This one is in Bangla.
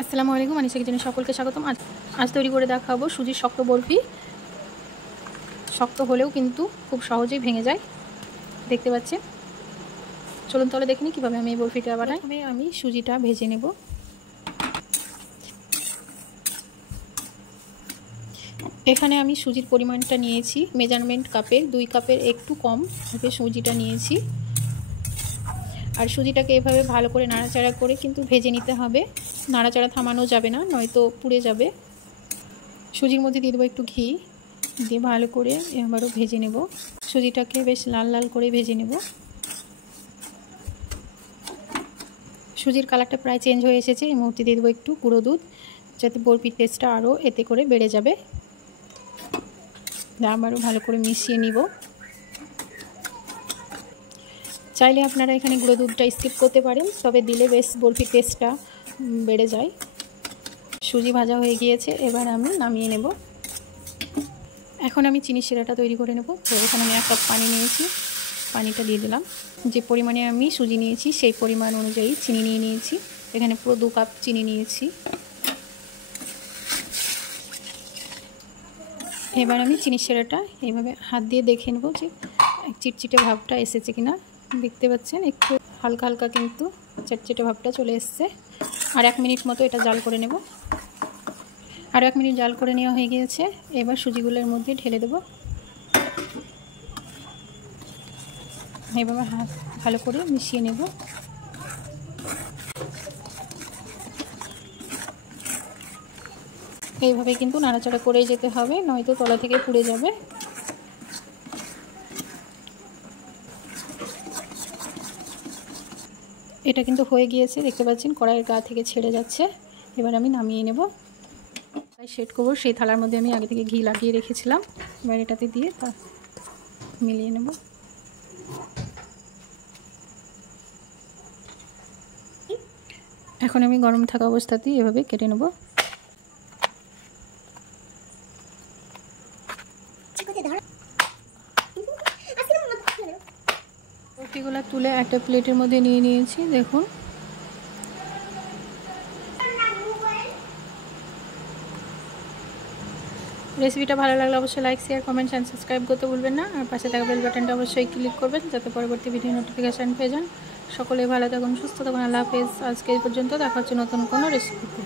আসসালামু আলাইকুম, আনিশা কিচেনে সকলকে স্বাগতম। আজ তৈরি করে দেখাবো সুজির শক্ত বরফি। শক্ত হলেও কিন্তু খুব সহজেই ভেঙে যায়, দেখতে পাচ্ছেন। চলুন তাহলে দেখে নিই কীভাবে আমি এই বরফিটা বানাই। প্রথমে আমি সুজিটা ভেজে নেব। এখানে আমি সুজির পরিমাণটা নিয়েছি মেজারমেন্ট কাপের 2 কাপের একটু কম ভাবে সুজিটা নিয়েছি। আর সুজিটাকে এভাবে ভালো করে নাড়াচাড়া করে কিন্তু ভেজে নিতে হবে, নাড়াচাড়া থামানো যাবে না, নয়তো পুড়ে যাবে। সুজির মধ্যে দিয়ে দেবো একটু ঘি, দিয়ে ভালো করে এবারও ভেজে নেব। সুজিটাকে বেশ লাল লাল করে ভেজে নেব। সুজির কালারটা প্রায় চেঞ্জ হয়ে এসেছে। এই মুহূর্তে দিয়ে দেবো একটু গুঁড়ো দুধ, যাতে বরফির টেস্টটা আরও এতে করে বেড়ে যাবে। আবারও ভালো করে মিশিয়ে নিব। চাইলে আপনারা এখানে গুঁড়ো দুধটা স্কিপ করতে পারেন, তবে দিলে বেশ বরফির টেস্টটা বেড়ে যায়। সুজি ভাজা হয়ে গিয়েছে, এবার আমি নামিয়ে নেব। এখন আমি চিনি শিরাটা তৈরি করে নেব। তো এখানে আমি 1 কাপ পানি নিয়েছি, পানিটা দিয়ে দিলাম। যে পরিমাণে আমি সুজি নিয়েছি সেই পরিমাণ অনুযায়ী চিনি নিয়ে নিয়েছি। এখানে পুরো 2 কাপ চিনি নিয়েছি। এবার আমি চিনি শিরাটা এইভাবে হাত দিয়ে দেখে নেব যে চিটচিটে ভাবটা এসেছে কিনা। দেখতে পাচ্ছেন একটু হালকা হালকা কিন্তু চিটচিটে ভাবটা চলে এসছে। আর 1 মিনিট মতো এটা জাল করে নেব। আর 1 মিনিট জাল করে নেওয়া হয়ে গিয়েছে। এবার সুজিগুলোর মধ্যে ঢেলে দেব। এভাবে ভালো করে মিশিয়ে নেব। এইভাবে কিন্তু নাড়াচাড়া করে যেতে হবে, নয়তো তলা থেকে পুড়ে যাবে। এটা কিন্তু হয়ে গিয়েছে, দেখতে পাচ্ছেন কড়াইয়ের গা থেকে ছেড়ে যাচ্ছে। এবার আমি নামিয়ে নেব। সেট করব, সেই থালার মধ্যে আমি আগে থেকে ঘি লাগিয়ে রেখেছিলাম। এবার এটাতে দিয়ে তা মিলিয়ে নেব। এখন আমি গরম থাকা অবস্থাতেই এভাবে কেটে নেব। রুটিগুলো তুলে একটা প্লেটের মধ্যে নিয়ে নিয়েছি, দেখুন। রেসিপিটা ভালো লাগলে অবশ্যই like, share, comment and subscribe করতে ভুলবেন না। আর পাশে থাকা বেল বাটনটা অবশ্যই ক্লিক করবেন, যাতে পরবর্তী ভিডিও নোটিফিকেশান পেয়ে যান। সকলে ভালো থাকুন, সুস্থ থাকুন। আল্লাহ হাফেজ। আজকে এই পর্যন্ত, দেখা হচ্ছে নতুন কোনো রেসিপিতে।